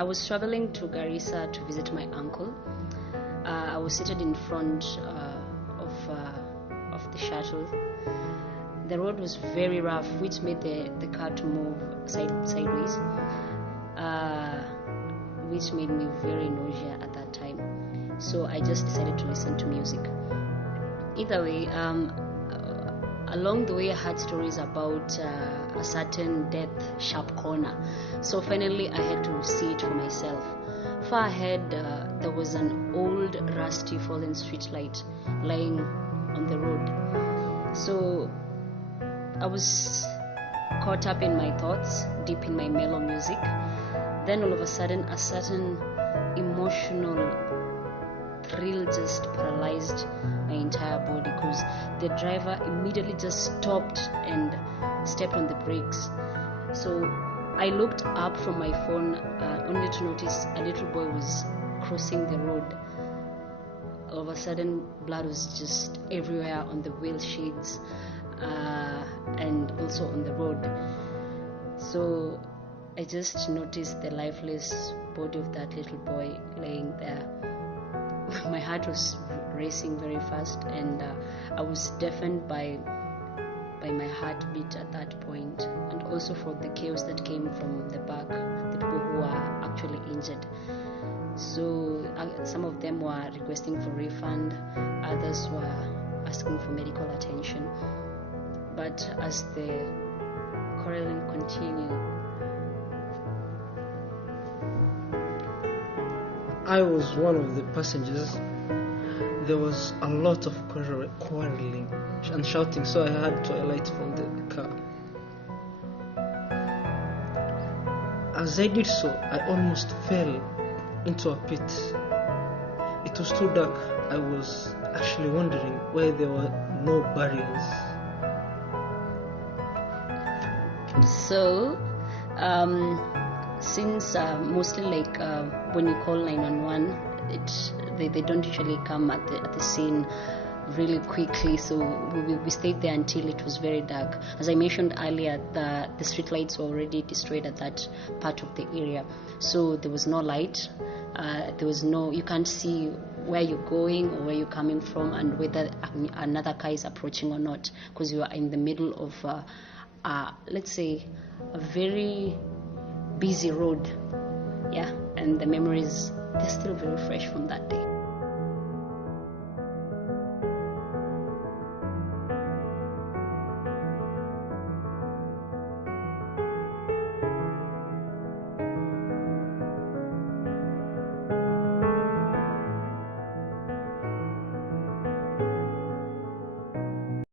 I was traveling to Garissa to visit my uncle. I was seated in front of the shuttle. The road was very rough, which made the car to move sideways, which made me very nausea at that time. So I just decided to listen to music. Either way, along the way I heard stories about a certain death sharp corner. So finally I had to see it for myself. Far ahead, there was an old rusty fallen streetlight lying on the road. So I was caught up in my thoughts, deep in my mellow music. Then all of a sudden, a certain emotional thrill just paralyzed my entire body, because the driver immediately just stopped and stepped on the brakes. So I looked up from my phone only to notice a little boy was crossing the road. All of a sudden, blood was just everywhere on the wheel shades and also on the road. So I just noticed the lifeless body of that little boy laying there. My heart was racing very fast, and I was deafened by my heartbeat at that point, and also for the chaos that came from the back, the people who were actually injured. So some of them were requesting for refund, others were asking for medical attention. But as the quarreling continued, I was one of the passengers. There was a lot of quarreling and shouting, so I had to alight from the car. As I did so, I almost fell into a pit. It was too dark. I was actually wondering why there were no barriers. So since mostly like when you call 911, they don't usually come at the scene really quickly, so we stayed there until it was very dark. As I mentioned earlier, the street lights were already destroyed at that part of the area, so there was no light. You can't see where you're going or where you're coming from, and whether another car is approaching or not, because you are in the middle of let's say a very busy road. Yeah, and the memories, they're still very fresh from that day.